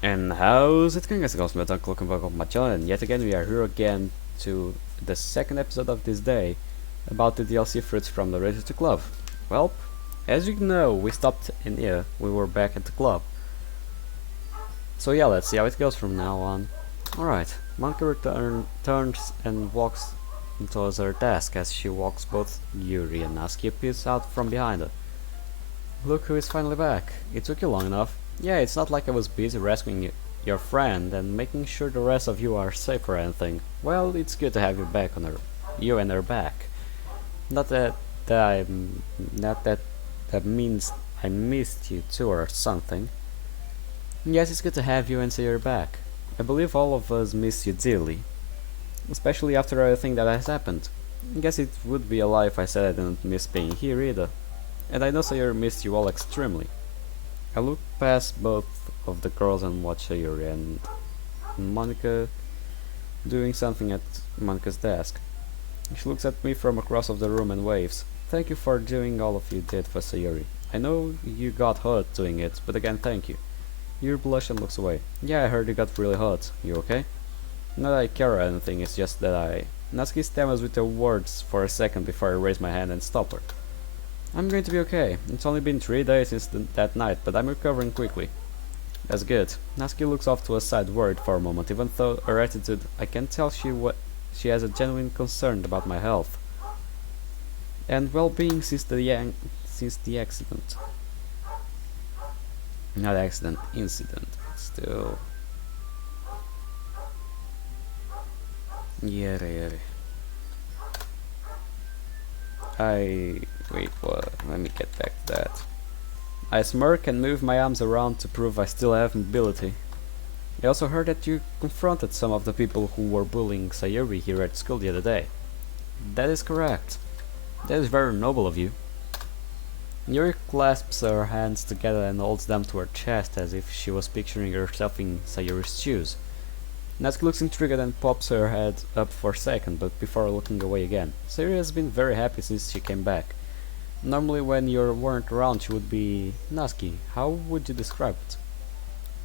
And how's it going, guys? It's Metal welcome back on my channel, and yet again we are here again to the second episode of this day about the DLC fruits from the Ready to Club. Well, as you know, we stopped in here, we were back at the club. So yeah, let's see how it goes from now on. Alright, Monica turns and walks towards her desk as she walks both Yuri and Natsuki peers out from behind her. Look who is finally back. It took you long enough. Yeah, it's not like I was busy rescuing your friend and making sure the rest of you are safe or anything. Well, it's good to have you back on you and her back. Not that not that that means I missed you too or something. Yes, it's good to have you and see you're back. I believe all of us miss you dearly, especially after everything that has happened. I guess it would be a lie if I said I didn't miss being here either. And I know Sayori missed you all extremely. I look past both of the girls and watch Sayori and Monica doing something at Monica's desk. She looks at me from across of the room and waves. Thank you for doing all of you did for Sayori. I know you got hurt doing it, but again thank you. Yuri blushes and looks away. Yeah, I heard you got really hurt. You okay? Not that I care or anything, it's just that Natsuki stammers with her words for a second before I raise my hand and stop her. I'm going to be okay. It's only been 3 days since that night, but I'm recovering quickly. That's good. Natsuki looks off to a side, worried for a moment, even though her attitude, I can tell she has a genuine concern about my health and well-being since the accident. Not accident, incident. Still. Yeah. Wait, what? Let me get back to that. I smirk and move my arms around to prove I still have mobility. I also heard that you confronted some of the people who were bullying Sayori here at school the other day. That is correct. That is very noble of you. Yuri clasps her hands together and holds them to her chest as if she was picturing herself in Sayori's shoes. Natsuki looks intrigued and pops her head up for a second, but before looking away again. Sayori has been very happy since she came back. Normally when you weren't around she would be... Natsuki, how would you describe it?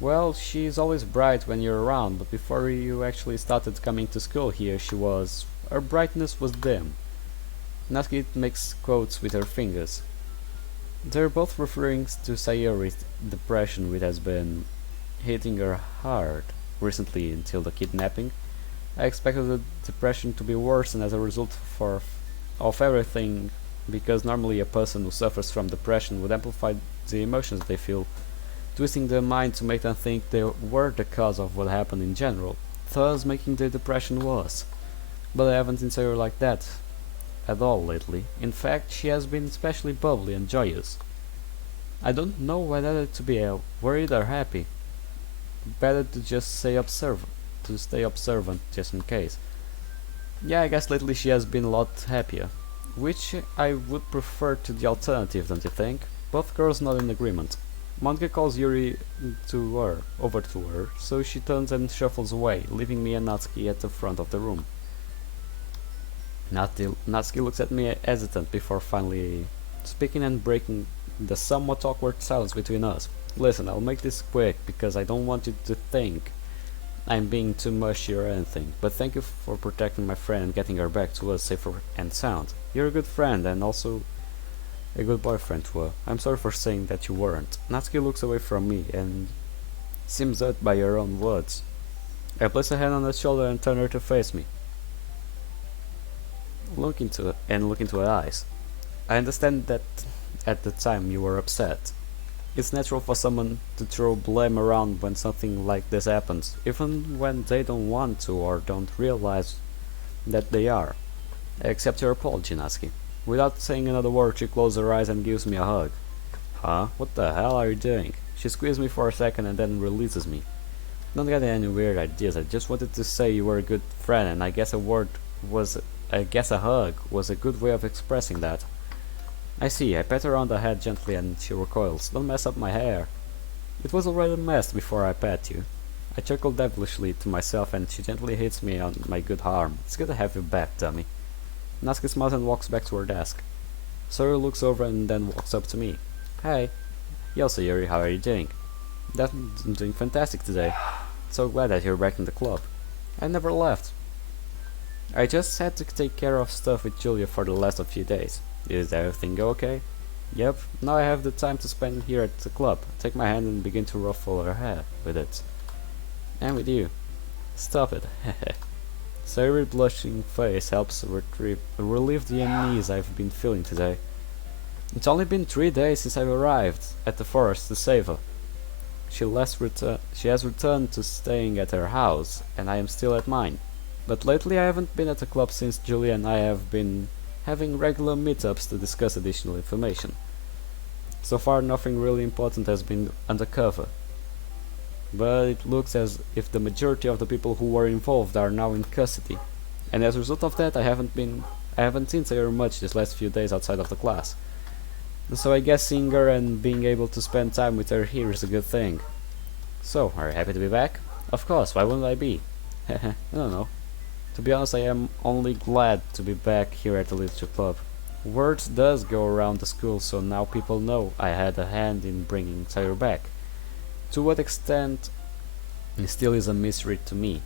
Well, she's always bright when you're around, but before you actually started coming to school here her brightness was dim. Natsuki makes quotes with her fingers. They're both referring to Sayori's depression, which has been hitting her hard recently until the kidnapping. I expected the depression to be worsened as a result of everything, because normally a person who suffers from depression would amplify the emotions they feel, twisting their mind to make them think they were the cause of what happened in general, thus making their depression worse. But I haven't seen Sayori like that at all lately. In fact, she has been especially bubbly and joyous. I don't know whether to be worried or happy. Better to just stay observant just in case. Yeah, I guess lately she has been a lot happier, which I would prefer to the alternative, don't you think? Both girls nod in agreement. Monica calls Yuri over to her, so she turns and shuffles away, leaving me and Natsuki at the front of the room. Natsuki looks at me hesitant before finally speaking and breaking the somewhat awkward silence between us. Listen, I'll make this quick because I don't want you to think I'm being too mushy or anything, but thank you for protecting my friend and getting her back to us safe and sound. You're a good friend and also a good boyfriend to her. I'm sorry for saying that you weren't. Natsuki looks away from me and seems hurt by her own words. I place a hand on her shoulder and turn her to face me. Look into her eyes. I understand that at the time you were upset. It's natural for someone to throw blame around when something like this happens, even when they don't want to or don't realize that they are. I accept your apology, Natsuki. Without saying another word, she closes her eyes and gives me a hug. Huh? What the hell are you doing? She squeezes me for a second and then releases me. Don't get any weird ideas. I just wanted to say you were a good friend, and I guess a hug was a good way of expressing that. I see. I pat her on the head gently and she recoils. Don't mess up my hair. It was already messed before I pat you. I chuckle devilishly to myself and she gently hits me on my good arm. It's good to have you back, dummy. Natsuki smiles and walks back to her desk. Sayori looks over and then walks up to me. Hey. Yo, Sayori, how are you doing? I'm doing fantastic today. So glad that you're back in the club. I never left. I just had to take care of stuff with Julia for the last of few days. Is everything okay? Yep, now I have the time to spend here at the club. Take my hand and begin to ruffle her hair with it. And with you. Stop it. Sarah's blushing face helps relieve the unease I've been feeling today. It's only been 3 days since I've arrived at the forest to save her. She has returned to staying at her house, and I am still at mine. But lately I haven't been at the club since Julia and I have been having regular meetups to discuss additional information. So far nothing really important has been undercover. But it looks as if the majority of the people who were involved are now in custody. And as a result of that I haven't seen Sarah much these last few days outside of the class. So I guess seeing her and being able to spend time with her here is a good thing. So, are you happy to be back? Of course, why wouldn't I be? I don't know. To be honest, I am only glad to be back here at the literature club. Word does go around the school, so now people know I had a hand in bringing Tyler back. To what extent, it still is a mystery to me.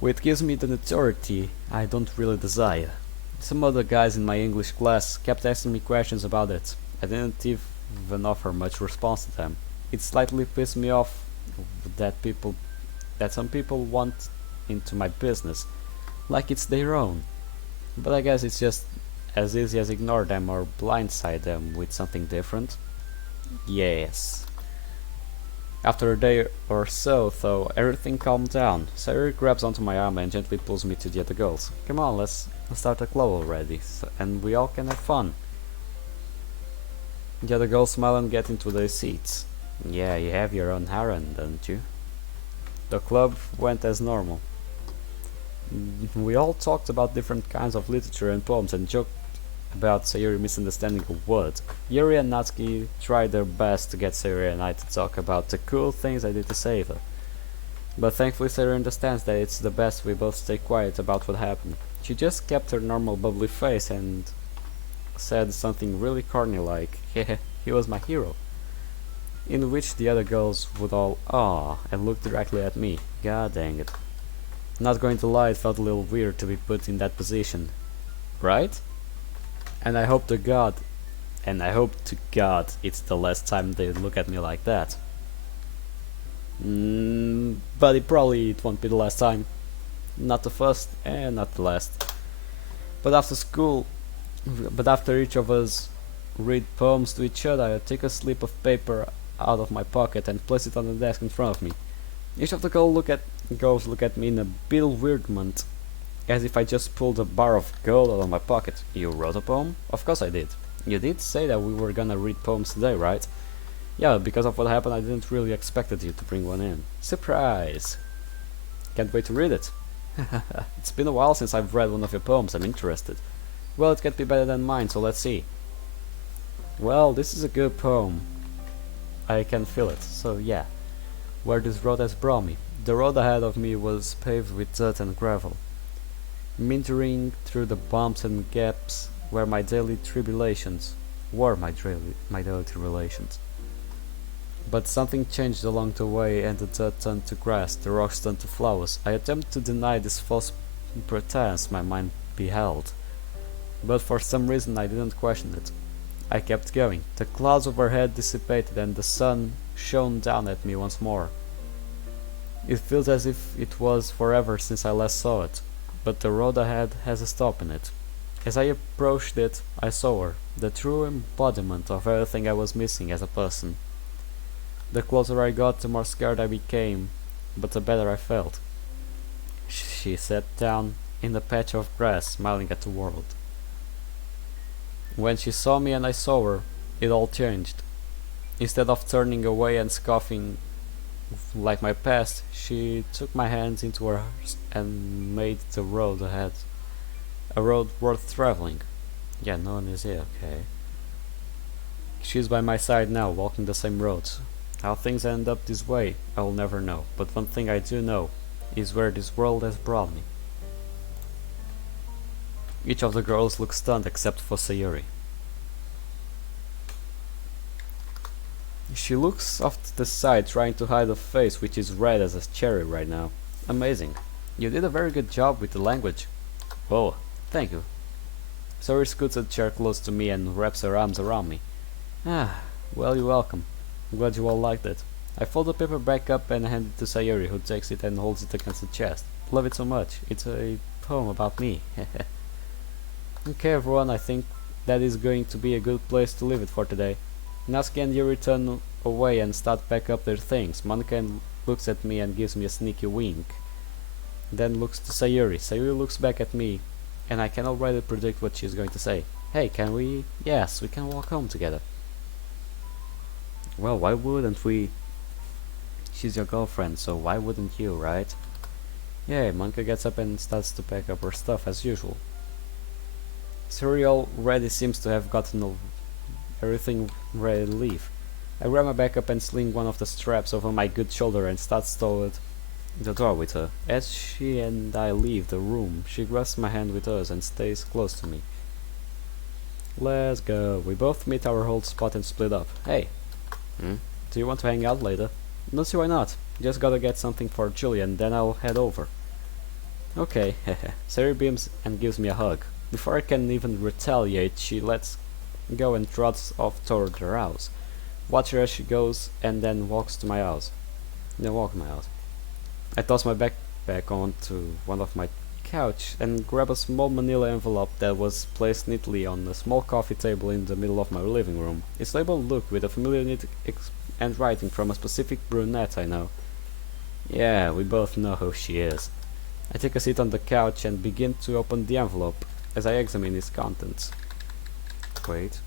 Which gives me the notoriety I don't really desire. Some other guys in my English class kept asking me questions about it. I didn't even offer much response to them. It slightly pissed me off that some people want into my business, like it's their own. But I guess it's just as easy as ignore them or blindside them with something different. Yes. After a day or so, though, everything calmed down. Sarah grabs onto my arm and gently pulls me to the other girls. Come on, let's start the club already, and we all can have fun. The other girls smile and get into their seats. Yeah, you have your own harem, don't you? The club went as normal. We all talked about different kinds of literature and poems and joked about Sayuri misunderstanding a word. Yuri and Natsuki tried their best to get Sayuri and I to talk about the cool things I did to save her. But thankfully Sayuri understands that it's the best we both stay quiet about what happened. She just kept her normal bubbly face and said something really corny like, hehe, he was my hero. In which the other girls would all "ah" and look directly at me. God dang it. Not going to lie, it felt a little weird to be put in that position. Right? And I hope to God it's the last time they look at me like that. But it won't be the last time. Not the first and not the last. But after each of us read poems to each other, I take a slip of paper out of my pocket and place it on the desk in front of me. Each of the girls look at me in a bewilderment, as if I just pulled a bar of gold out of my pocket. You wrote a poem? Of course I did. You did say that we were gonna read poems today, right? Yeah, because of what happened I didn't really expected you to bring one in. Surprise! Can't wait to read it. It's been a while since I've read one of your poems, I'm interested. Well, it can't be better than mine, so let's see. Well, this is a good poem. I can feel it, so yeah. Where this road has brought me. The road ahead of me was paved with dirt and gravel. Meandering through the bumps and gaps were my daily tribulations. But something changed along the way and the dirt turned to grass, the rocks turned to flowers. I attempted to deny this false pretense my mind beheld. But for some reason I didn't question it. I kept going. The clouds overhead dissipated and the sun shone down at me once more. It feels as if it was forever since I last saw it, but the road ahead has a stop in it. As I approached it, I saw her, the true embodiment of everything I was missing as a person. The closer I got, the more scared I became, but the better I felt. She sat down in a patch of grass, smiling at the world. When she saw me and I saw her, it all changed. Instead of turning away and scoffing like my past, she took my hands into hers and made the road ahead a road worth traveling. Yeah, no one is here, okay. She's by my side now, walking the same roads. How things end up this way, I will never know, but one thing I do know is where this world has brought me. Each of the girls looked stunned except for Sayuri. She looks off to the side, trying to hide her face, which is red as a cherry right now. Amazing. You did a very good job with the language. Oh, thank you. Sayuri scoots a chair close to me and wraps her arms around me. Ah, well, you're welcome. I'm glad you all liked it. I fold the paper back up and hand it to Sayuri, who takes it and holds it against the chest. Love it so much. It's a poem about me. Okay, everyone, I think that is going to be a good place to leave it for today. Natsuki and Yuri turn away and start back up their things. Monica looks at me and gives me a sneaky wink. Then looks to Sayuri. Sayuri looks back at me, and I can already predict what she's going to say. Hey, can we? Yes, we can walk home together. Well, why wouldn't we? She's your girlfriend, so why wouldn't you, right? Yeah, Monica gets up and starts to pack up her stuff as usual. Sayuri already seems to have gotten everything ready to leave. I grab my back up and sling one of the straps over my good shoulder and start toward the door with her. As she and I leave the room, she grasps my hand with hers and stays close to me. Let's go. We both meet our old spot and split up. Hey, do you want to hang out later? Don't see why not. Just gotta get something for Julia and then I'll head over. Okay, Sayuri beams and gives me a hug. Before I can even retaliate, she lets go and trots off toward her house. Watch her as she goes and then walks to my house. I toss my backpack onto one of my couch and grab a small manila envelope that was placed neatly on a small coffee table in the middle of my living room. It's labeled "Look" with a familiar neat and writing from a specific brunette I know. Yeah, we both know who she is. I take a seat on the couch and begin to open the envelope as I examine its contents. Wait.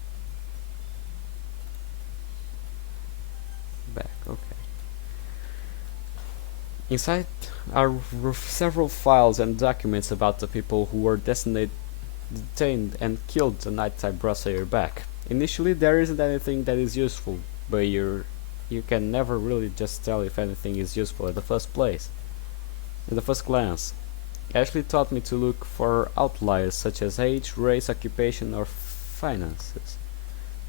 Back, okay. Inside are several files and documents about the people who were detained and killed the night I brought Sayuri back. Initially, there isn't anything that is useful, but you can never really just tell if anything is useful at the first place. In the first glance, Ashley taught me to look for outliers such as age, race, occupation, or finances.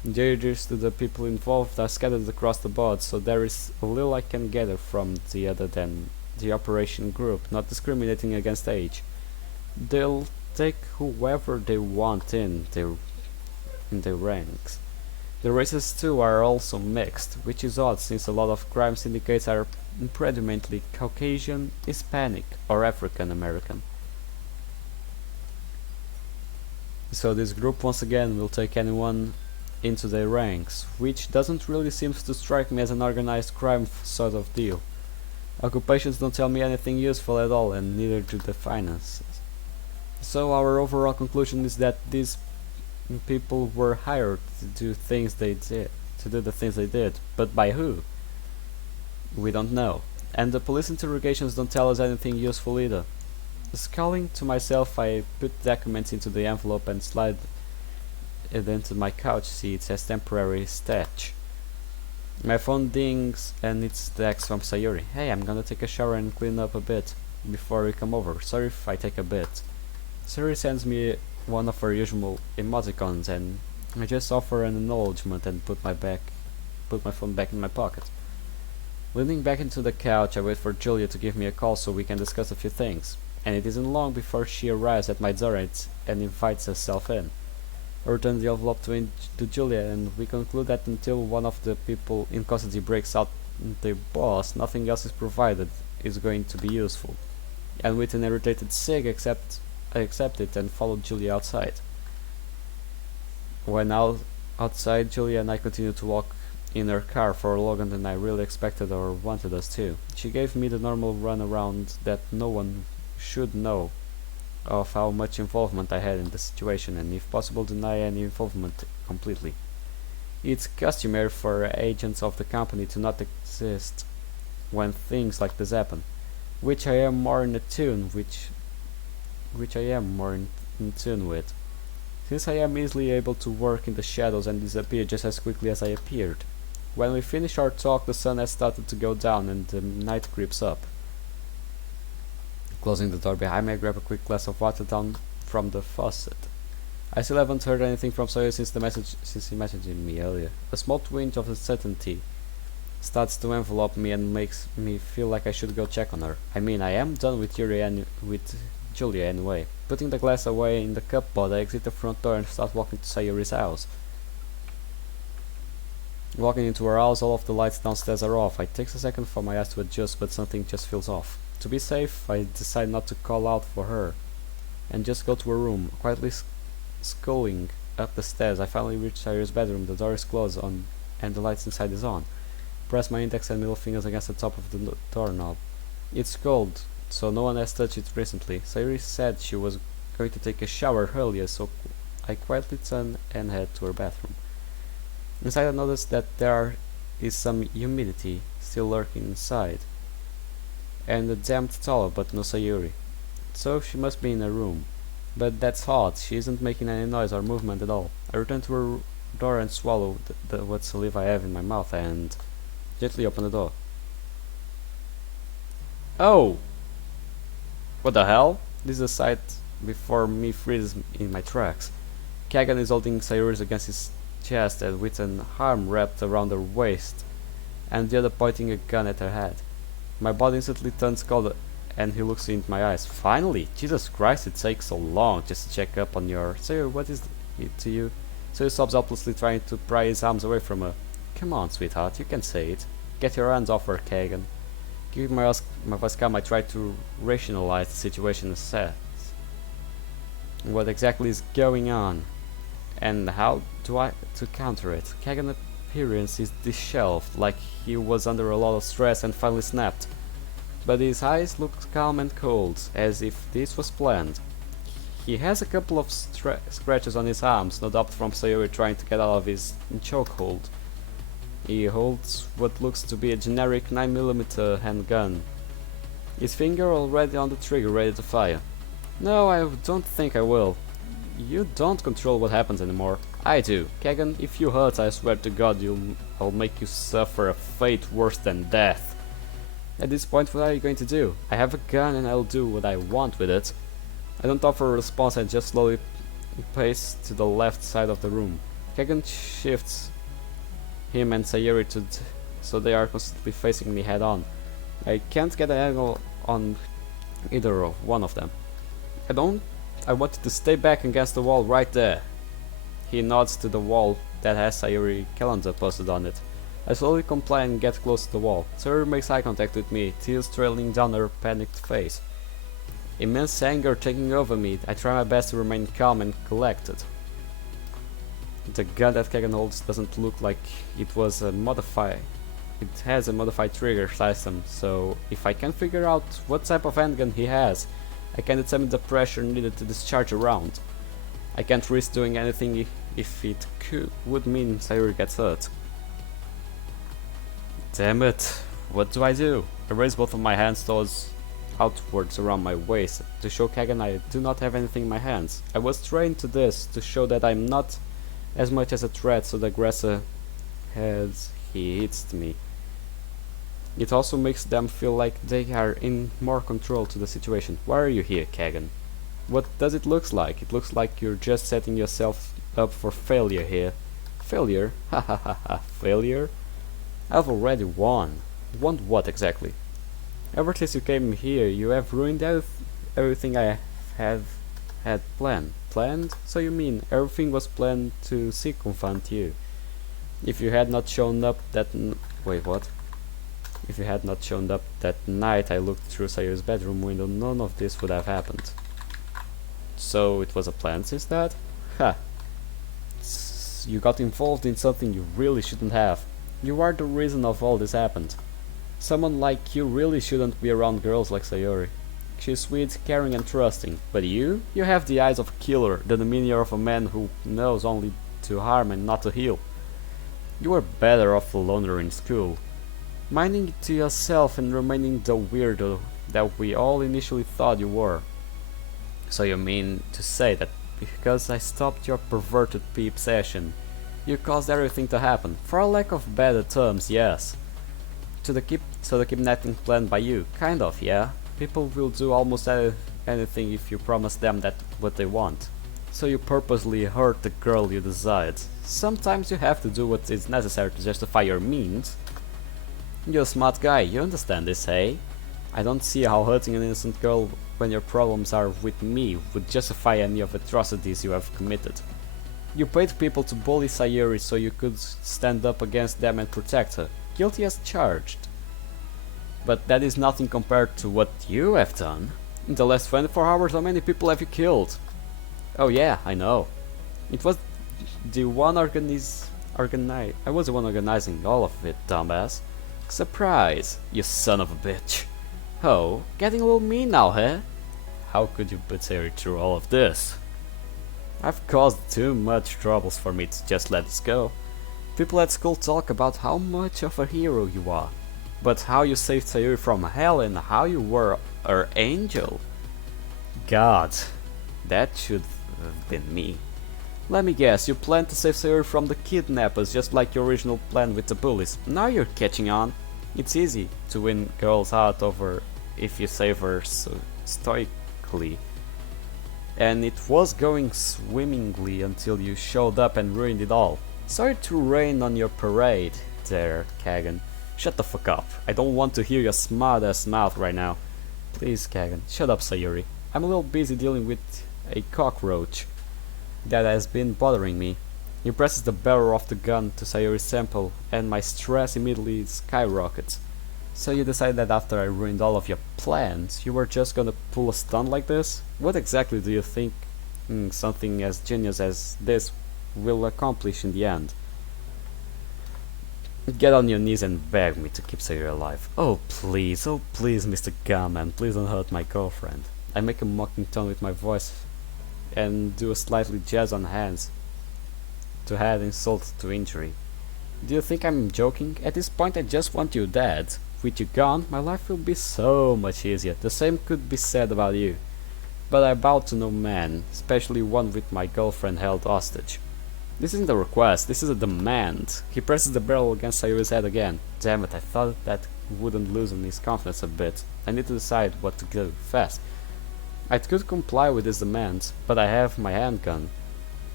The ages to the people involved are scattered across the board, so there is a little I can gather from the other than the operation group, not discriminating against age. They'll take whoever they want in their ranks. The races too are also mixed, which is odd since a lot of crime syndicates are predominantly Caucasian, Hispanic, or African American. So this group once again will take anyone into their ranks, which doesn't really seem to strike me as an organized crime sort of deal. Occupations don't tell me anything useful at all, and neither do the finances. So our overall conclusion is that these people were hired to do the things they did, but by who? We don't know, and the police interrogations don't tell us anything useful either. Scowling to myself, I put documents into the envelope and slide it into my couch seats as temporary stash. My phone dings and it's the text from Sayuri. Hey, I'm gonna take a shower and clean up a bit before we come over. Sorry if I take a bit. Sayuri sends me one of her usual emoticons and I just offer an acknowledgement and put my phone back in my pocket. Leaning back into the couch, I wait for Julia to give me a call so we can discuss a few things, and it isn't long before she arrives at my door and invites herself in. I return the envelope to Julia, and we conclude that until one of the people in custody breaks out their boss, nothing else is provided is going to be useful. And with an irritated sig, I accept it and follow Julia outside. When outside, Julia and I continue to walk in her car for longer than I really expected or wanted us to. She gave me the normal run around that no one should know of how much involvement I had in the situation, and if possible deny any involvement completely. It's customary for agents of the company to not exist when things like this happen, which I am more in tune with. Since I am easily able to work in the shadows and disappear just as quickly as I appeared. When we finish our talk, the sun has started to go down and the night creeps up. Closing the door behind me, I grab a quick glass of water down from the faucet. I still haven't heard anything from Sawyer since he messaged me earlier. A small twinge of uncertainty starts to envelop me and makes me feel like I should go check on her. I mean, I am done with Julia anyway. Putting the glass away in the cupboard, I exit the front door and start walking to Sayuri's house. Walking into her house, all of the lights downstairs are off. It takes a second for my eyes to adjust, but something just feels off. To be safe, I decide not to call out for her and just go to her room. Quietly sculling up the stairs, I finally reach Sayuri's bedroom. The door is closed and the lights inside is on. Press my index and middle fingers against the top of the doorknob. It's cold, so no one has touched it recently. Sayuri said she was going to take a shower earlier, so I quietly turn and head to her bathroom. Inside, I notice that there is some humidity still lurking inside, and a damp towel, but no Sayuri. So she must be in her room. But that's odd, she isn't making any noise or movement at all. I return to her door and swallow what saliva I have in my mouth and gently open the door. Oh! What the hell? This is a sight before me freezes in my tracks. Kagan is holding Sayuri against his chest and with an arm wrapped around her waist and the other pointing a gun at her head. My body instantly turns cold and he looks into my eyes. Finally! Jesus Christ, it takes so long just to check up on your... Sayuri, what is it to you? So he sobs helplessly, trying to pry his arms away from her. Come on, sweetheart, you can say it. Get your hands off her, Kagan. Keeping my voice calm, I try to rationalize the situation and assess what exactly is going on and how to counter it. Kagan's appearance is disheveled, like he was under a lot of stress and finally snapped. But his eyes look calm and cold, as if this was planned. He has a couple of scratches on his arms, no doubt from Sayuri trying to get out of his chokehold. He holds what looks to be a generic 9mm handgun, his finger already on the trigger, ready to fire. No, I don't think I will. You don't control what happens anymore. I do. Kagan, if you hurt, I swear to God I'll make you suffer a fate worse than death. At this point, what are you going to do? I have a gun and I'll do what I want with it. I don't offer a response and just slowly pace to the left side of the room. Kagan shifts him and Sayuri so they are constantly facing me head on. I can't get an angle on either of one of them. I want you to stay back against the wall right there. He nods to the wall that has Sayuri calendar posted on it. I slowly comply and get close to the wall. Sayuri makes eye contact with me, tears trailing down her panicked face. Immense anger taking over me, I try my best to remain calm and collected. The gun that Kagan holds doesn't look like it was a modified. It has a modified trigger system, so if I can figure out what type of handgun he has, I can determine the pressure needed to discharge a round. I can't risk doing anything if it would mean Sayuri gets hurt. Damn it, what do? I raise both of my hands outwards around my waist to show Kagan I do not have anything in my hands. I was trained to this to show that I'm not as much as a threat to the aggressor as he hits me. It also makes them feel like they are in more control to the situation. Why are you here, Kagan? What does it look like? It looks like you're just setting yourself up for failure here. Failure? Ha ha ha ha. Failure? I've already won. Won what exactly? Ever since you came here, you have ruined everything I have had planned. Planned? So you mean everything was planned to circumvent you? If you had not shown up wait, what? If you had not shown up that night I looked through Sayuri's bedroom window, none of this would have happened. So it was a plan since that? Ha! You got involved in something you really shouldn't have. You are the reason of all this happened. Someone like you really shouldn't be around girls like Sayuri. She's sweet, caring and trusting. But you have the eyes of a killer, the demeanor of a man who knows only to harm and not to heal. You were better off a loner in school, minding it to yourself and remaining the weirdo that we all initially thought you were. So you mean to say that because I stopped your perverted peep session, you caused everything to happen? For a lack of better terms, yes. So the kidnapping planned by you, kind of, yeah. People will do almost anything if you promise them that what they want. So you purposely hurt the girl you desired. Sometimes you have to do what is necessary to justify your means. You're a smart guy, you understand this, hey? I don't see how hurting an innocent girl when your problems are with me would justify any of the atrocities you have committed. You paid people to bully Sayuri so you could stand up against them and protect her, guilty as charged. But that is nothing compared to what you have done. In the last 24 hours, how many people have you killed? Oh yeah, I know. It was the one I was the one organizing all of it, dumbass. Surprise, you son of a bitch. Oh, getting a little mean now, huh? How could you betray through all of this? I've caused too much troubles for me to just let this go. People at school talk about how much of a hero you are, but how you saved Sayuri from hell and how you were her angel. God, that should have been me. Let me guess, you planned to save Sayuri from the kidnappers just like your original plan with the bullies. Now you're catching on. It's easy to win girls' heart over if you save her so stoically. And it was going swimmingly until you showed up and ruined it all. Sorry to rain on your parade there, Kagan. Shut the fuck up. I don't want to hear your smart ass mouth right now. Please, Kagan, shut up, Sayuri. I'm a little busy dealing with a cockroach that has been bothering me. He presses the barrel of the gun to Sayuri's temple, and my stress immediately skyrockets. So you decided that after I ruined all of your plans, you were just gonna pull a stunt like this? What exactly do you think something as genius as this will accomplish in the end? Get on your knees and beg me to keep Sayuri alive. Oh please, Mr. Gunman, please don't hurt my girlfriend. I make a mocking tone with my voice and do a slightly jazz on hands to add insult to injury. Do you think I'm joking? At this point I just want you dead. With you gone, my life will be so much easier. The same could be said about you. But I bow to no man, especially one with my girlfriend held hostage. This isn't a request, this is a demand. He presses the barrel against Sayuri's head again. Damn it, I thought that wouldn't loosen his confidence a bit. I need to decide what to do fast. I could comply with his demands, but I have my handgun,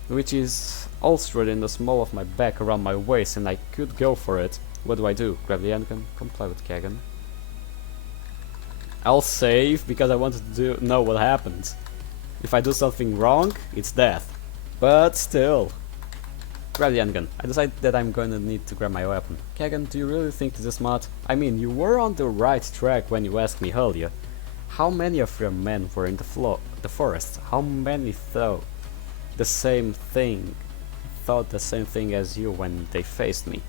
which is holstered in the small of my back around my waist, and I could go for it. What do? Grab the handgun, comply with Kagan. I'll save because I wanted to know what happens. If I do something wrong, it's death. But still. Grab the handgun. I decide that I'm going to need to grab my weapon. Kagan, do you really think this is smart? I mean, you were on the right track when you asked me earlier. How many of your men were in the forest? How many thought the same thing as you when they faced me?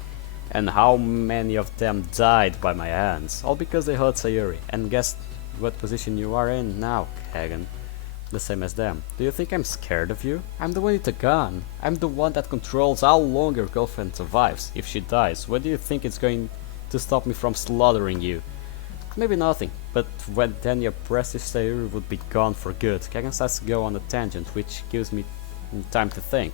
And how many of them died by my hands? All because they hurt Sayuri. And guess what position you are in now, Kagan? The same as them. Do you think I'm scared of you? I'm the one with the gun. I'm the one that controls how long your girlfriend survives. If she dies, what do you think is going to stop me from slaughtering you? Maybe nothing, but then your precious Sayuri would be gone for good. Kagan starts to go on a tangent, which gives me time to think.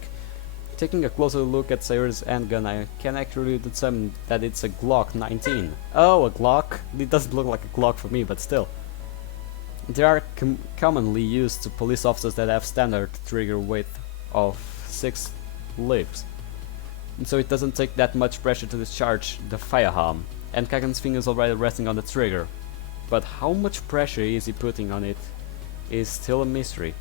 Taking a closer look at Sayuri's handgun, I can actually determine that it's a Glock 19. Oh, a Glock? It doesn't look like a Glock for me, but still. They are commonly used to police officers that have standard trigger weight of 6 lips. And so it doesn't take that much pressure to discharge the firearm. And Kagan's fingers already resting on the trigger. But how much pressure is he putting on it is still a mystery.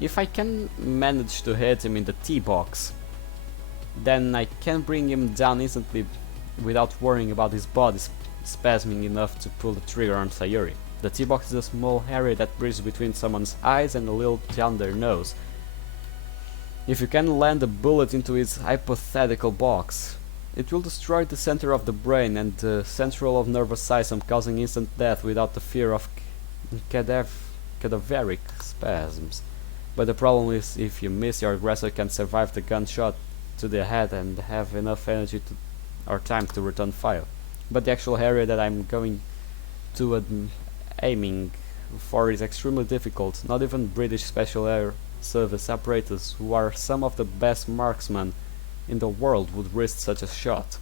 If I can manage to hit him in the T-box, then I can bring him down instantly without worrying about his body spasming enough to pull the trigger on Sayuri. The T-box is a small area that bridges between someone's eyes and a little down their nose. If you can land a bullet into its hypothetical box, it will destroy the center of the brain and the central nervous system, causing instant death without the fear of cadaveric spasms. But the problem is, if you miss, your aggressor can survive the gunshot to the head and have enough energy or time to return fire. But the actual area that I'm going to aiming for is extremely difficult. Not even British Special Air Service operators, who are some of the best marksmen in the world, would risk such a shot.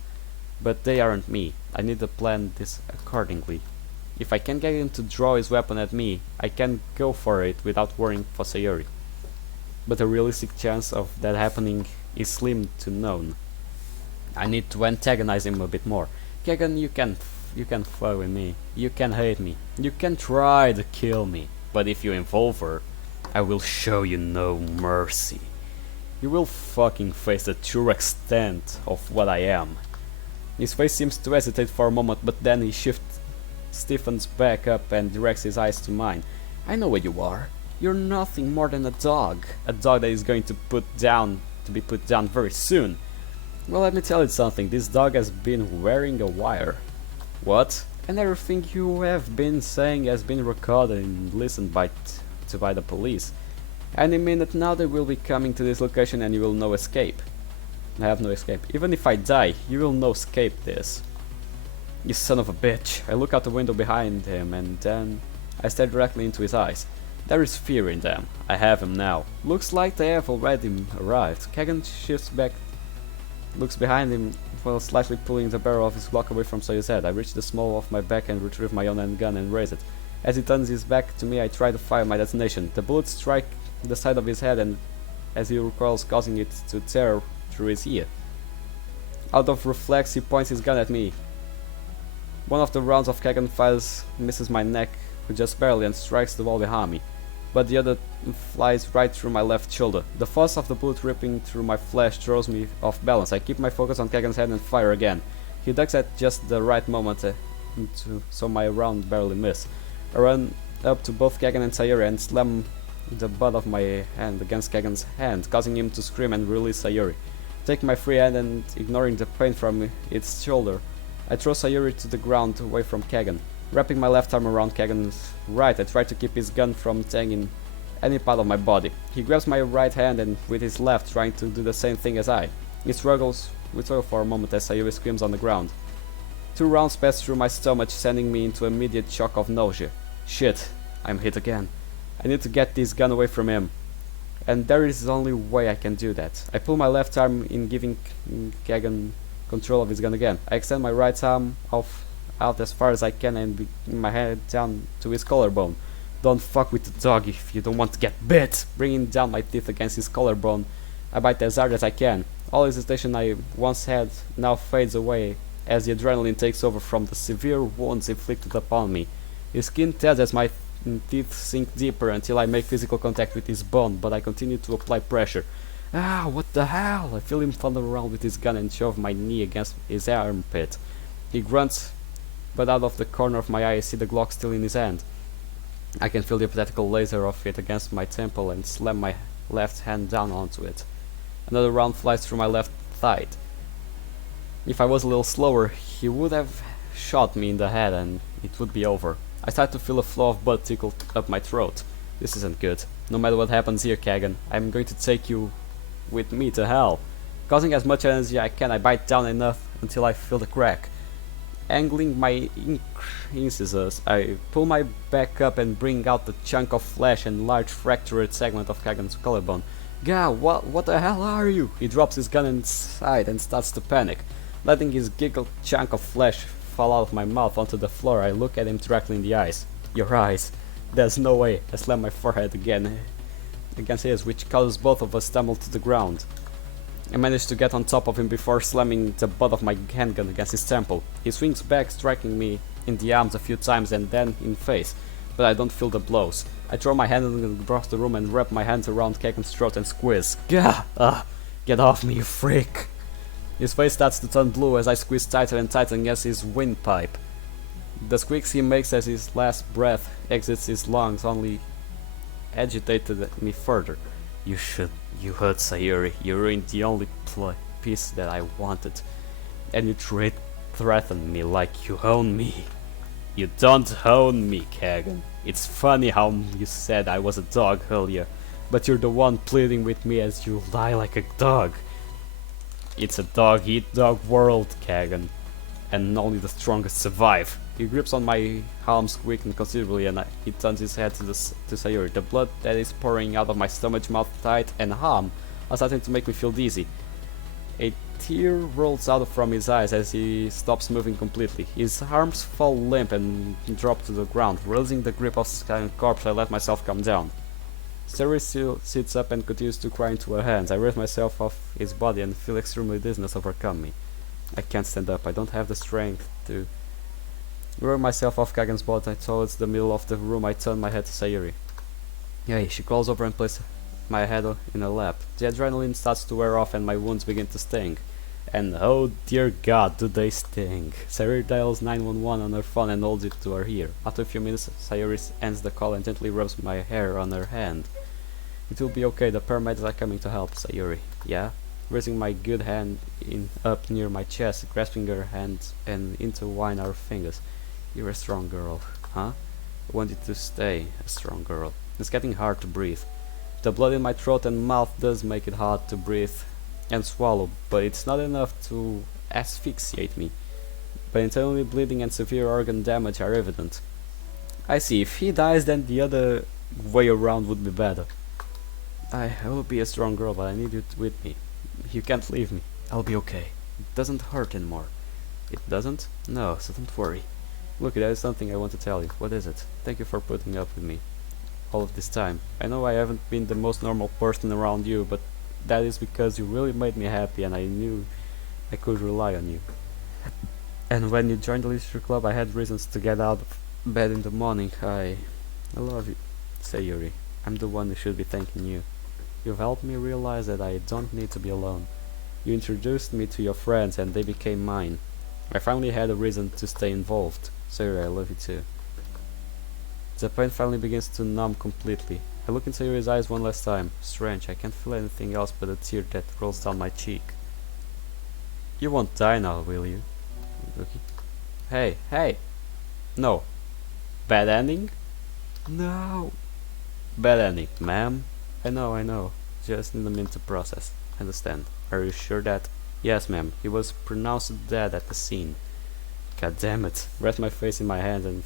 But they aren't me. I need to plan this accordingly. If I can get him to draw his weapon at me, I can go for it without worrying for Sayuri. But the realistic chance of that happening is slim to none. I need to antagonize him a bit more. Kagan, you can fuck with me. You can hate me. You can try to kill me. But if you involve her, I will show you no mercy. You will fucking face the true extent of what I am. His face seems to hesitate for a moment, but then he stiffens back up and directs his eyes to mine. I know what you are. You're nothing more than a dog that is going to be put down very soon. Well, let me tell you something. This dog has been wearing a wire. What? And everything you have been saying has been recorded and listened to by the police. Any minute now they will be coming to this location and you will no escape. I have no escape. Even if I die, you will no escape this. You son of a bitch. I look out the window behind him and then I stare directly into his eyes. There is fear in them. I have him now. Looks like they have already arrived. Kagan shifts back, looks behind him while slightly pulling the barrel of his Glock away from Sayo's head. I reach the small of my back and retrieve my own handgun and raise it. As he turns his back to me, I try to fire my detonation. The bullets strike the side of his head and as he recoils, causing it to tear through his ear. Out of reflex, he points his gun at me. One of the rounds of Kagan fires misses my neck just barely and strikes the wall behind me, but the other flies right through my left shoulder. The force of the bullet ripping through my flesh throws me off balance. I keep my focus on Kagan's head and fire again. He ducks at just the right moment so my round barely misses. I run up to both Kagan and Sayuri and slam the butt of my hand against Kagan's hand, causing him to scream and release Sayuri. Take my free hand and ignoring the pain from its shoulder, I throw Sayuri to the ground away from Kagan. Wrapping my left arm around Kagan's right, I try to keep his gun from tagging any part of my body. He grabs my right hand and with his left trying to do the same thing as I. We struggle for a moment as Sayuri screams on the ground. 2 rounds pass through my stomach, sending me into immediate shock of nausea. Shit, I'm hit again. I need to get this gun away from him. And there is the only way I can do that. I pull my left arm in giving Kagan control of his gun again. I extend my right arm out as far as I can and bring my hand down to his collarbone. Don't fuck with the dog if you don't want to get bit. Bringing down my teeth against his collarbone, I bite as hard as I can. All hesitation I once had now fades away as the adrenaline takes over from the severe wounds inflicted upon me. His skin tears as my teeth sink deeper until I make physical contact with his bone, but I continue to apply pressure. Ah, what the hell? I feel him thunder around with his gun and shove my knee against his armpit. He grunts, but out of the corner of my eye I see the Glock still in his hand. I can feel the hypothetical laser of it against my temple and slam my left hand down onto it. Another round flies through my left thigh. If I was a little slower, he would have shot me in the head and it would be over. I start to feel a flow of blood tickle up my throat. This isn't good. No matter what happens here, Kagan, I'm going to take you with me to hell. Causing as much energy I can, I bite down enough until I feel the crack. Angling my incisors, I pull my back up and bring out the chunk of flesh and large fractured segment of Kagan's collarbone. Gah, what the hell are you? He drops his gun inside and starts to panic. Letting his giggled chunk of flesh fall out of my mouth onto the floor, I look at him directly in the eyes. Your eyes. There's no way. I slam my forehead again against his, which causes both of us to tumble to the ground. I manage to get on top of him before slamming the butt of my handgun against his temple. He swings back, striking me in the arms a few times and then in the face, but I don't feel the blows. I throw my hand across the room and wrap my hands around Kagan's throat and squeeze. Gah! Get off me, you freak! His face starts to turn blue as I squeeze tighter and tighter against his windpipe. The squeaks he makes as his last breath exits his lungs only agitated me further. You hurt Sayuri. You ruined the only piece that I wanted. And you threatened me like you own me. You don't own me, Kagan. It's funny how you said I was a dog earlier, but you're the one pleading with me as you lie like a dog. It's a dog-eat-dog world, Kagan, and only the strongest survive. He grips on my arms quickly considerably and he turns his head to Sayuri. The blood that is pouring out of my stomach, mouth tight and arm are starting to make me feel dizzy. A tear rolls out from his eyes as he stops moving completely. His arms fall limp and drop to the ground. Releasing the grip of Sky's corpse, I let myself come down. Sayuri still sits up and continues to cry into her hands. I raise myself off his body and feel extremely dizziness overcome me. I can't stand up. I don't have the strength to roll myself off Kagan's body towards the middle of the room. I turn my head to Sayuri. Hey, she crawls over and places my head in her lap. The adrenaline starts to wear off and my wounds begin to sting. And oh dear god, do they sting. Sayuri dials 911 on her phone and holds it to her ear. After a few minutes, Sayuri ends the call and gently rubs my hair on her hand. It will be okay, the paramedics are coming to help, Sayuri. Yeah? Raising my good hand up near my chest, grasping her hand and intertwine our fingers. You're a strong girl, huh? I want you to stay a strong girl. It's getting hard to breathe. The blood in my throat and mouth does make it hard to breathe and swallow, but it's not enough to asphyxiate me. But internally bleeding and severe organ damage are evident. I see, if he dies then the other way around would be better. I will be a strong girl, but I need you with me. You can't leave me. I'll be okay. It doesn't hurt anymore. It doesn't? No, so don't worry. Look, there is something I want to tell you. What is it? Thank you for putting up with me all of this time. I know I haven't been the most normal person around you, but that is because you really made me happy and I knew I could rely on you. And when you joined the Literature Club, I had reasons to get out of bed in the morning. I love you, Sayuri. I'm the one who should be thanking you. You've helped me realize that I don't need to be alone. You introduced me to your friends and they became mine. I finally had a reason to stay involved. Sayuri, I love you too. The pain finally begins to numb completely. I look into Sayuri's eyes one last time. Strange, I can't feel anything else but a tear that rolls down my cheek. You won't die now, will you? Hey, hey! No. Bad ending? No. Bad ending, ma'am. I know. Just need a minute to process. Understand. Are you sure that? Yes, ma'am. He was pronounced dead at the scene. God damn it. Rest my face in my hands and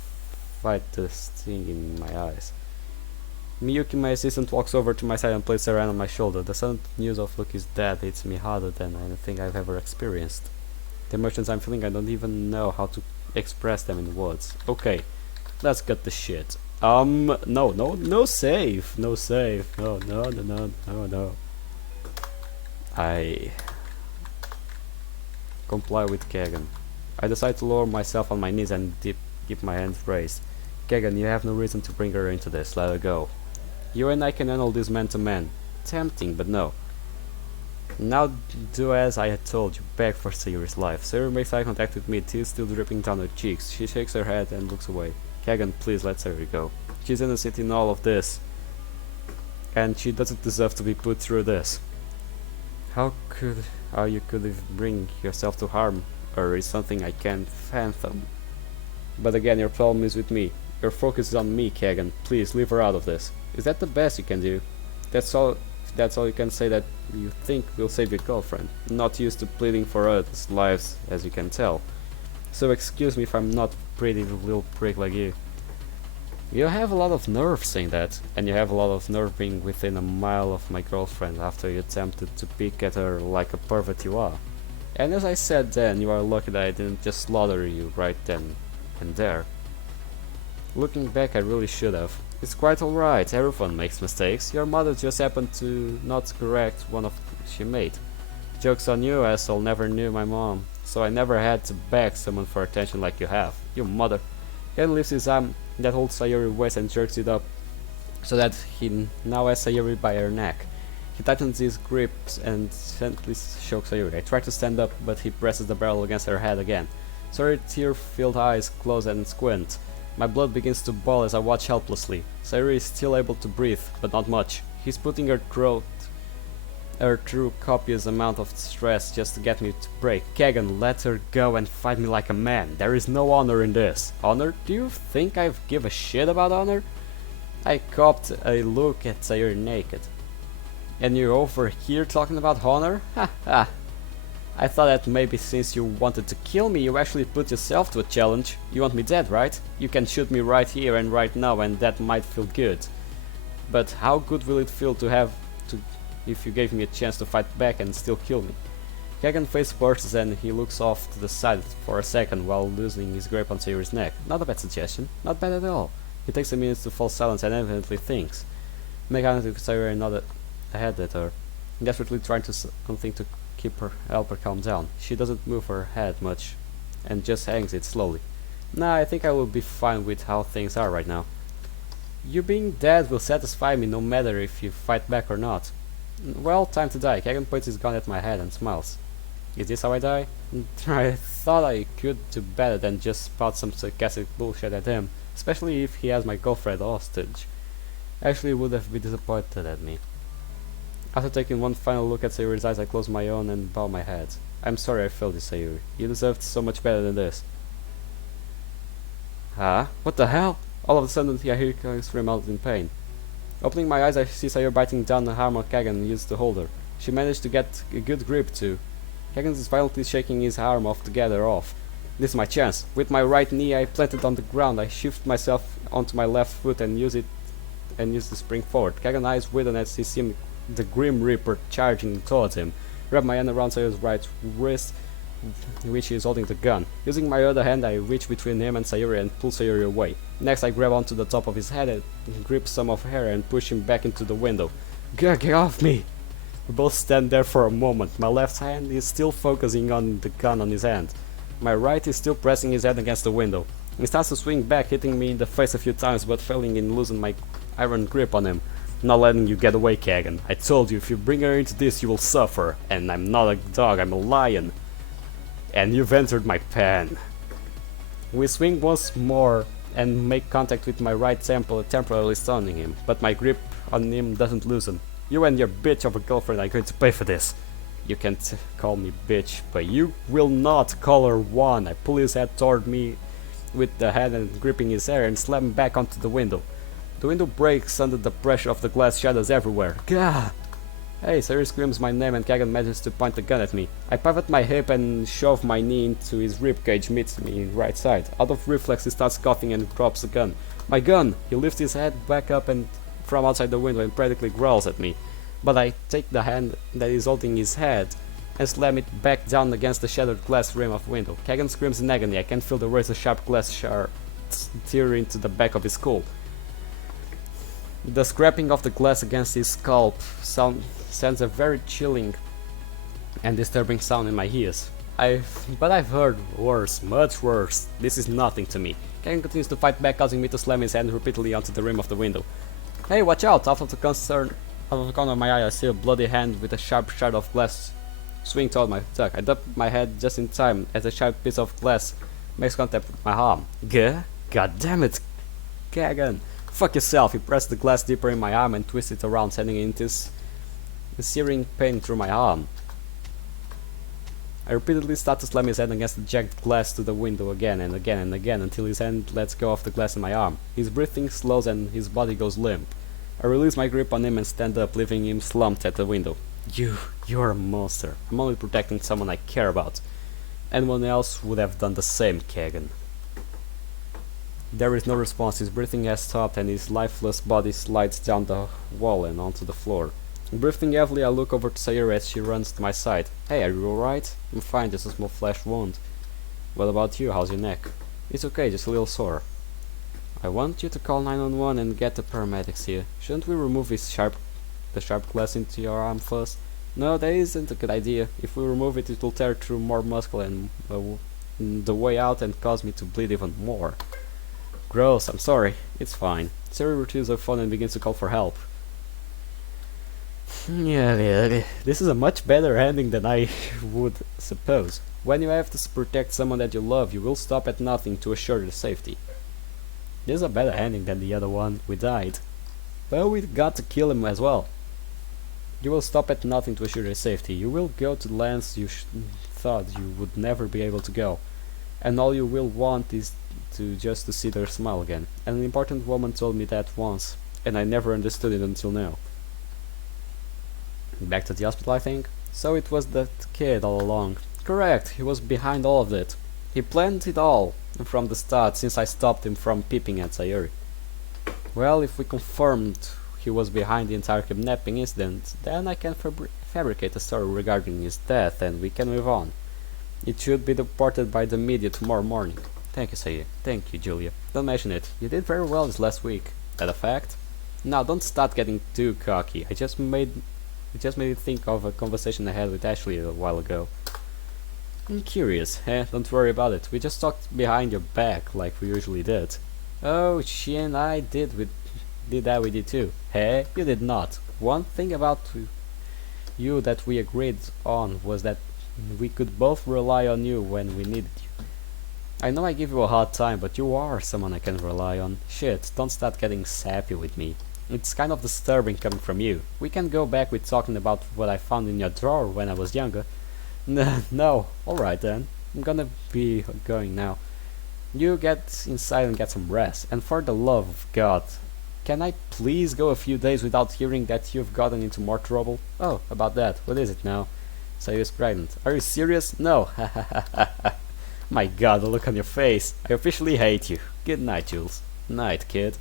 fight the sting in my eyes. Miyuki, my assistant, walks over to my side and places her hand on my shoulder. The sudden news of Luki's death hits me harder than anything I've ever experienced. The emotions I'm feeling, I don't even know how to express them in words. Okay, let's cut the shit. No save. No. I comply with Kagan. I decide to lower myself on my knees and keep my hands raised. Kagan, you have no reason to bring her into this. Let her go. You and I can handle this man to man. Tempting, but no. Now do as I had told you. Beg for Sayuri's life. Sayuri makes eye contact with me, tears still dripping down her cheeks. She shakes her head and looks away. Kagan, please let Sayuri go. She's innocent in all of this. And she doesn't deserve to be put through this. How you could bring yourself to harm her is something I can't fathom. But again, your problem is with me. Your focus is on me, Kagan. Please leave her out of this. Is that the best you can do? That's all you can say that you think will save your girlfriend. Not used to pleading for others' lives, as you can tell. So excuse me if I'm not pretty little prick like you. You have a lot of nerve saying that, and you have a lot of nerve being within a mile of my girlfriend after you attempted to pick at her like a pervert you are. And as I said then, you are lucky that I didn't just slaughter you right then and there. Looking back, I really should have. It's quite alright, everyone makes mistakes. Your mother just happened to not correct one of she made. Joke's on you, asshole. Never knew my mom, so I never had to beg someone for attention like you have. You mother. Ken lifts his arm that holds Sayuri's waist and jerks it up so that he now has Sayuri by her neck. He tightens his grip and gently chokes Sayuri. I try to stand up, but he presses the barrel against her head again. Sayuri's tear-filled eyes close and squint. My blood begins to boil as I watch helplessly. Sayuri is still able to breathe, but not much. He's putting her through copious amount of stress just to get me to break. Kagan, let her go and fight me like a man. There is no honor in this. Honor? Do you think I give a shit about honor? I copped a look at Sayuri naked. And you're over here talking about honor? Ha ha. I thought that maybe since you wanted to kill me, you actually put yourself to a challenge. You want me dead, right? You can shoot me right here and right now, and that might feel good. But how good will it feel if you gave me a chance to fight back and still kill me? Kagan's face bursts and he looks off to the side for a second while loosening his grip on Sayuri's neck. Not a bad suggestion. Not bad at all. He takes a minute to fall silent and evidently thinks. Make out with Sayuri and nod a head at her, desperately trying to something to help her calm down. She doesn't move her head much, and just hangs it slowly. Nah, I think I will be fine with how things are right now. You being dead will satisfy me no matter if you fight back or not. Well, time to die. Kagan points his gun at my head and smiles. Is this how I die? I thought I could do better than just spout some sarcastic bullshit at him, especially if he has my girlfriend hostage. Actually, would have been disappointed at me. After taking one final look at Sayuri's eyes, I close my own and bow my head. I'm sorry I failed you, Sayuri. You deserved so much better than this. Huh? What the hell? All of a sudden, I hear Kagan scream out in pain. Opening my eyes, I see Sayuri biting down the arm of Kagan used to hold her. She managed to get a good grip too. Kagan is violently shaking his arm altogether off. This is my chance. With my right knee I planted on the ground, I shift myself onto my left foot and use the spring forward. Kagan's eyes widen as he sees the Grim Reaper charging towards him. Grab my hand around Sayuri's right wrist, which he is holding the gun. Using my other hand, I reach between him and Sayuri and pull Sayuri away. Next, I grab onto the top of his head and grip some of her hair and push him back into the window. Get off me! We both stand there for a moment. My left hand is still focusing on the gun on his hand. My right is still pressing his head against the window. He starts to swing back, hitting me in the face a few times, but failing in losing my iron grip on him. Not letting you get away, Kagan. I told you, if you bring her into this, you will suffer. And I'm not a dog, I'm a lion. And you've entered my pen. We swing once more and make contact with my right temple, temporarily stunning him, but my grip on him doesn't loosen. You and your bitch of a girlfriend are going to pay for this. You can call me bitch, but you will not call her one. I pull his head toward me with the hand and gripping his hair and slam him back onto the window. The window breaks under the pressure of the glass shadows everywhere. Gah! Hey, Sayuri screams my name and Kagan manages to point the gun at me. I pivot my hip and shove my knee into his ribcage, meets me right side. Out of reflex, he starts coughing and drops the gun. My gun! He lifts his head back up and from outside the window and practically growls at me. But I take the hand that is holding his head and slam it back down against the shattered glass rim of the window. Kagan screams in agony. I can feel the razor-sharp glass shards tear into the back of his skull. The scraping of the glass against his scalp sends a very chilling and disturbing sound in my ears. But I've heard worse, much worse. This is nothing to me. Kagan continues to fight back, causing me to slam his hand repeatedly onto the rim of the window. Hey, watch out! Out of the corner of my eye, I see a bloody hand with a sharp shard of glass swing toward my duck. I duck my head just in time as a sharp piece of glass makes contact with my arm. God damn it, Kagan! Fuck yourself! He pressed the glass deeper in my arm and twisted it around, sending it into searing pain through my arm. I repeatedly start to slam his head against the jagged glass to the window again and again and again until his hand lets go of the glass in my arm. His breathing slows and his body goes limp. I release my grip on him and stand up, leaving him slumped at the window. You're a monster. I'm only protecting someone I care about. Anyone else would have done the same, Kagan. There is no response. His breathing has stopped and his lifeless body slides down the wall and onto the floor. Breathing heavily, I look over to Sayuri as she runs to my side. Hey, are you alright? I'm fine, just a small flesh wound. What about you? How's your neck? It's okay, just a little sore. I want you to call 911 and get the paramedics here. Shouldn't we remove the sharp glass into your arm first? No, that isn't a good idea. If we remove it, it will tear through more muscle and the way out and cause me to bleed even more. Gross, I'm sorry. It's fine. Sayuri retrieves her phone and begins to call for help. Yeah, this is a much better ending than I would suppose. When you have to protect someone that you love, you will stop at nothing to assure your safety. This is a better ending than the other one. We died. But we got to kill him as well. You will stop at nothing to assure your safety. You will go to lands you thought you would never be able to go. And all you will want is to see their smile again. And an important woman told me that once, and I never understood it until now. Back to the hospital, I think. So it was that kid all along. Correct, he was behind all of it. He planned it all from the start, since I stopped him from peeping at Sayuri. Well, if we confirmed he was behind the entire kidnapping incident, then I can fabricate a story regarding his death and we can move on. It should be reported by the media tomorrow morning. Thank you, Sayuri. Thank you, Julia. Don't mention it. You did very well this last week. That a fact? Now, don't start getting too cocky. I just made It just made me think of a conversation I had with Ashley a while ago. I'm curious, eh? Don't worry about it. We just talked behind your back like we usually did. Oh, she and I did that with you too. Hey, you did not. One thing about you that we agreed on was that we could both rely on you when we needed you. I know I give you a hard time, but you are someone I can rely on. Shit, don't start getting sappy with me. It's kind of disturbing coming from you. We can go back with talking about what I found in your drawer when I was younger. No, alright then. I'm gonna be going now. You get inside and get some rest. And for the love of God, can I please go a few days without hearing that you've gotten into more trouble? Oh, about that. What is it now? Sayu's pregnant. Are you serious? No. My God, the look on your face. I officially hate you. Good night, Jules. Night, kid.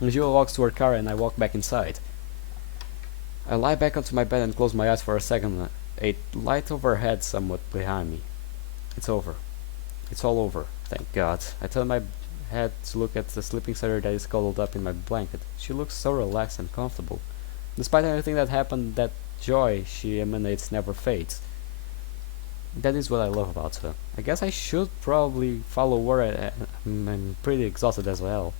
Jules walks to her car and I walk back inside. I lie back onto my bed and close my eyes for a second. A light overhead somewhat behind me. It's over. It's all over. Thank God. I turn my head to look at the sleeping Sarah that is cuddled up in my blanket. She looks so relaxed and comfortable. Despite everything that happened, that joy she emanates never fades. That is what I love about her. I guess I should probably follow her. I'm pretty exhausted as well.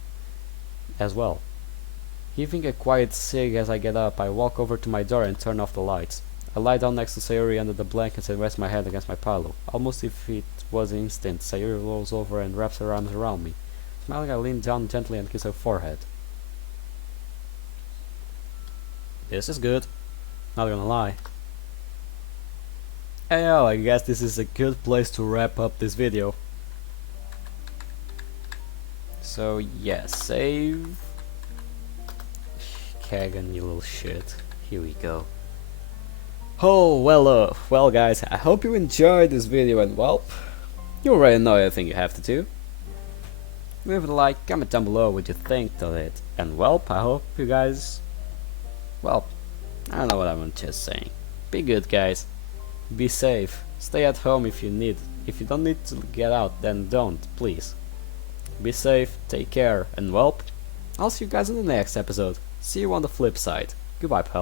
Heaving a quiet sig as I get up, I walk over to my door and turn off the lights. I lie down next to Sayuri under the blankets and rest my head against my pillow. Almost if it was instant, Sayuri rolls over and wraps her arms around me. Smiling, I lean down gently and kiss her forehead. This is good. Not gonna lie. Well, I guess this is a good place to wrap up this video. So yeah, save. Kagan, you little shit. Here we go. Oh, well guys, I hope you enjoyed this video and well, you already know everything you have to do. Leave a like, comment down below what you think of it, and well, I hope you guys, well, I don't know what I'm just saying. Be good guys, be safe, stay at home if you need. If you don't need to get out, then don't, please. Be safe, take care, and well, I'll see you guys in the next episode. See you on the flip side. Goodbye, pal.